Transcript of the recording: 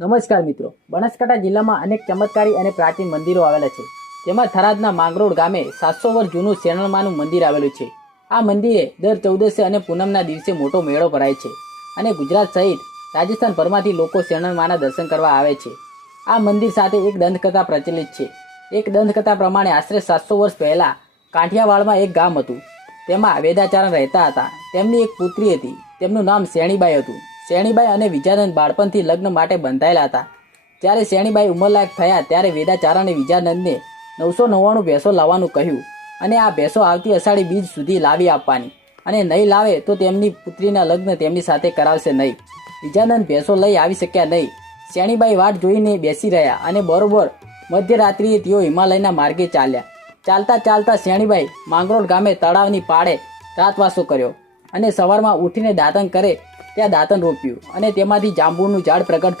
નમસ્કાર મિત્રો, બનાસકાંઠા જિલ્લામાં અનેક ચમત્કારી અને પ્રાચીન મંદિરો આવેલા છે. તેમાં થરાદના માંગરોળ ગામે 700 વર્ષ જૂનું શેરણમાનું મંદિર આવેલું છે. આ મંદિરે દર 14 અને પૂનમના દિવસે મોટો મેળો ભરાય છે અને ગુજરાત સહિત રાજસ્થાનભરમાંથી લોકો શેરણમાના દર્શન કરવા આવે છે. આ મંદિર સાથે એક દંતકથા પ્રચલિત છે. એક દંતકથા પ્રમાણે આશરે 700 વર્ષ પહેલા કાંઠિયાવાડમાં એક ગામ હતું. તેમાં વેદાચારણ રહેતા હતા. તેમની એક પુત્રી હતી. તેમનું નામ શેણીબાઈ હતું. શેણીબાઈ અને વિજાનંદ બાળપણથી લગ્ન માટે બંધાયેલા હતા. જ્યારે શેણીબાઈ ઉંમરલાયક થયા ત્યારે વેદાચારણે વિજાનંદને 999 ભેંસો લાવવાનું કહ્યું અને આ ભેંસો આવતી અષાઢી બીજ સુધી લાવી આપવાની અને નહીં લાવે તો તેમની પુત્રીના લગ્ન તેમની સાથે કરાવશે નહીં. વિજાનંદ ભેંસો લઈ આવી શક્યા નહીં. શેણીબાઈ વાટ જોઈને બેસી રહ્યા અને બરોબર મધ્યરાત્રિએ તેઓ હિમાલયના માર્ગે ચાલ્યા. ચાલતા ચાલતા શેણીબાઈ માંગરોળ ગામે તળાવની પાળે રાતવાસો કર્યો અને સવારમાં ઉઠીને દાંતણ કરે ત્યાં દાંતણ રોપ્યું અને તેમાંથી જાંબુનું ઝાડ પ્રગટ થયું.